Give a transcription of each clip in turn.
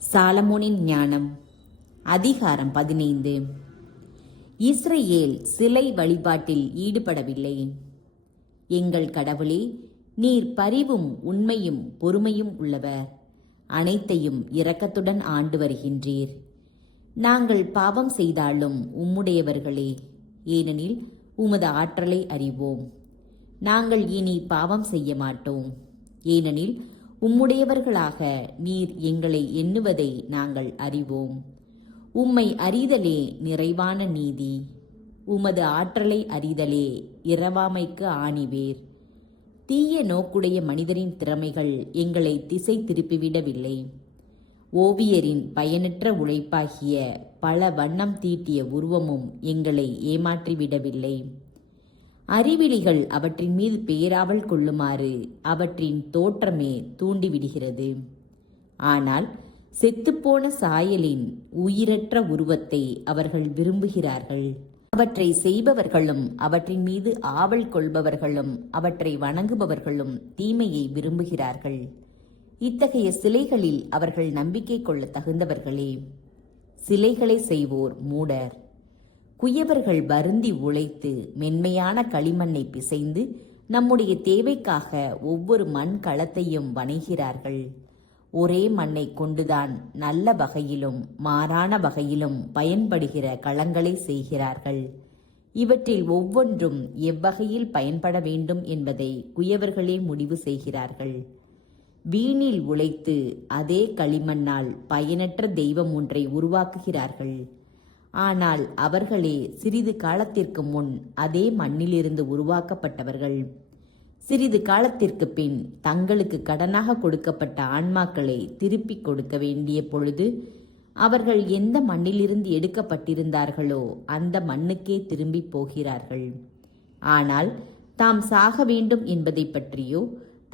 சாலமோனின் ஞானம் அதிகாரம் 15. இஸ்ரவேல் சிலை வழிபாட்டில் ஈடுபடவில்லை. எங்கள் கடவுளே, நீர் பரிவும் உண்மையும் பொறுமையும் உள்ளவர், அனைத்தையும் இரக்கத்துடன் ஆண்டு வருகின்றீர். நாங்கள் பாவம் செய்தாலும் உம்முடையவர்களே, ஏனெனில் உமது ஆற்றலை அறிவோம். நாங்கள் இனி பாவம் செய்ய மாட்டோம், ஏனெனில் உம்முடையவர்களாக நீர் எங்களை எண்ணுவதை நாங்கள் அறிவோம். உம்மை அறிதலே நிறைவான நீதி, உமது ஆற்றலை அறிதலே இரவாமைக்கு ஆணிவேர். தீய நோக்குடைய மனிதரின் திறமைகள் எங்களை திசை திருப்பிவிடவில்லை. ஓவியரின் பயனற்ற உழைப்பாகிய பல வண்ணம் தீட்டிய உருவமும் எங்களை ஏமாற்றிவிடவில்லை. அறிவிலிகள் அவற்றின் மீது பேராவல் கொள்ளுமாறு அவற்றின் தோற்றமே தூண்டிவிடுகிறது. ஆனால் செத்துப்போன சாயலின் உயிரற்ற உருவத்தை அவர்கள் விரும்புகிறார்கள். அவற்றை செய்பவர்களும் அவற்றின் மீது ஆவல் கொள்பவர்களும் அவற்றை வணங்குபவர்களும் தீமையை விரும்புகிறார்கள். இத்தகைய சிலைகளில் அவர்கள் நம்பிக்கை கொள்ள தகுந்தவர்களே. சிலைகளை செய்வோர் மூடர். குயவர்கள் வருந்தி உழைத்து மென்மையான களிமண்ணை பிசைந்து நம்முடைய தேவைக்காக ஒவ்வொரு மண் களத்தையும் வணைகிறார்கள். ஒரே மண்ணை கொண்டுதான் நல்ல வகையிலும் மாறான வகையிலும் பயன்படுகிற களங்களை செய்கிறார்கள். இவற்றில் ஒவ்வொன்றும் எவ்வகையில் பயன்பட வேண்டும் என்பதை குயவர்களே முடிவு செய்கிறார்கள். வீணில் உழைத்து அதே களிமண்ணால் பயனற்ற தெய்வம் ஒன்றை உருவாக்குகிறார்கள். ஆனால் அவர்களே சிறிது காலத்திற்கு முன் அதே மண்ணிலிருந்து உருவாக்கப்பட்டவர்கள். சிறிது காலத்திற்கு பின் தங்களுக்கு கடனாக கொடுக்கப்பட்ட ஆன்மாக்களை திருப்பிக் கொடுக்க வேண்டிய பொழுது அவர்கள் எந்த மண்ணிலிருந்து எடுக்கப்பட்டிருந்தார்களோ அந்த மண்ணுக்கே திரும்பி போகிறார்கள். ஆனால் தாம் சாக வேண்டும் என்பதை பற்றியோ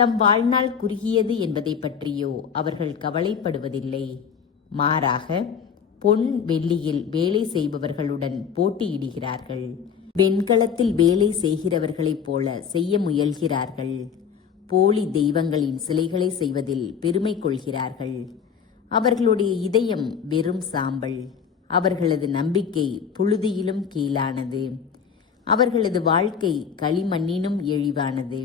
தம் வாழ்நாள் குறுகியது என்பதை பற்றியோ அவர்கள் கவலைப்படுவதில்லை. மாறாக பொன் வெள்ளியில் வேலை செய்பவர்களுடன் போட்டியிடுகிறார்கள். வெண்கலத்தில் வேலை செய்கிறவர்களைப் போல செய்ய முயல்கிறார்கள். போலி தெய்வங்களின் சிலைகளை செய்வதில் பெருமை கொள்கிறார்கள். அவர்களுடைய இதயம் வெறும் சாம்பல். அவர்களது நம்பிக்கை புழுதியிலும் கீழானது. அவர்களது வாழ்க்கை களிமண்ணினும் இழிவானது.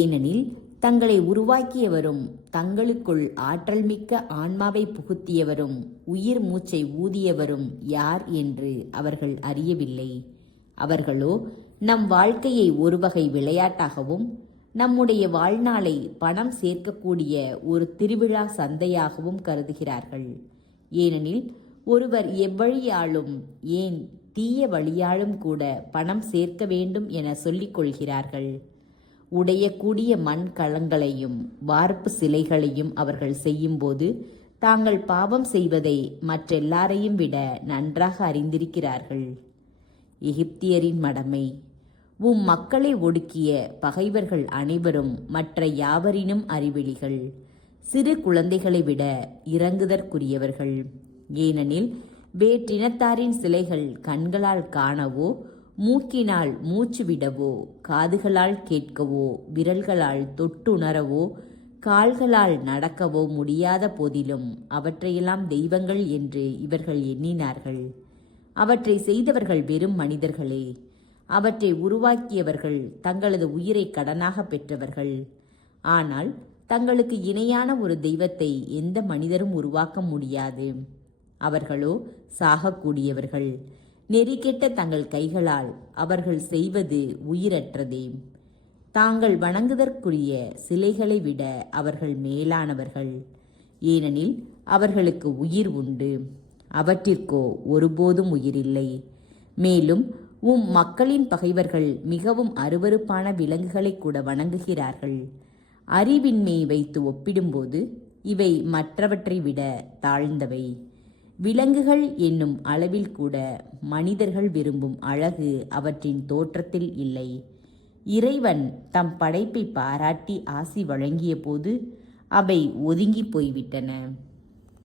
ஏனெனில் தங்களை உருவாக்கியவரும் தங்களுக்குள் ஆற்றல் மிக்க ஆன்மாவை புகுத்தியவரும் உயிர் மூச்சை ஊதியவரும் யார் என்று அவர்கள் அறியவில்லை. அவர்களோ நம் வாழ்க்கையை ஒரு வகை விளையாட்டாகவும் நம்முடைய வாழ்நாளை பணம் சேர்க்கக்கூடிய ஒரு திருவிழா சந்தையாகவும் கருதுகிறார்கள். ஏனெனில் ஒருவர் எவ்வழியாலும், ஏன் தீய வழியாலும் கூட பணம் சேர்க்க வேண்டும் என சொல்லிக் கொள்கிறார்கள். உடையக்கூடிய மண் களங்களையும் வார்ப்பு சிலைகளையும் அவர்கள் செய்யும்போது தாங்கள் பாவம் செய்வதை மற்றெல்லாரையும் விட நன்றாக அறிந்திருக்கிறார்கள். எகிப்தியரின் மடமை. மக்களை ஒடுக்கிய பகைவர்கள் அனைவரும் மற்ற யாவரினும் அறிவிலிகள். சிறு குழந்தைகளை விட இறங்குதற்குரியவர்கள். ஏனெனில் வேற்றினத்தாரின் சிலைகள் கண்களால் காணவோ, மூக்கினால் மூச்சு விடவோ, காதுகளால் கேட்கவோ, விரல்களால் தொட்டுணரவோ, கால்களால் நடக்கவோ முடியாத போதிலும் அவற்றையெல்லாம் தெய்வங்கள் என்று இவர்கள் எண்ணினார்கள். அவற்றை செய்தவர்கள் வெறும் மனிதர்களே. அவற்றை உருவாக்கியவர்கள் தங்களது உயிரை கடனாக பெற்றவர்கள். ஆனால் தங்களுக்கு இணையான ஒரு தெய்வத்தை எந்த மனிதரும் உருவாக்க முடியாது. அவர்களோ சாகக்கூடியவர்கள். நெறிகெட்ட தங்கள் கைகளால் அவர்கள் செய்வது உயிரற்றதே. தாங்கள் வணங்குதற்குரிய சிலைகளை விட அவர்கள் மேலானவர்கள். ஏனெனில் அவர்களுக்கு உயிர் உண்டு, அவற்றிற்கோ ஒருபோதும் உயிரில்லை. மேலும் மக்களின் பகைவர்கள் மிகவும் அருவருப்பான விலங்குகளை கூட வணங்குகிறார்கள். அறிவின்மையை வைத்து ஒப்பிடும்போது இவை மற்றவற்றை விட தாழ்ந்தவை. விலங்குகள் என்னும் அளவில் கூட மனிதர்கள் விரும்பும் அழகு அவற்றின் தோற்றத்தில் இல்லை. இறைவன் தம் படைப்பை பாராட்டி ஆசி வழங்கிய போது அவை ஒதுங்கி போய்விட்டன.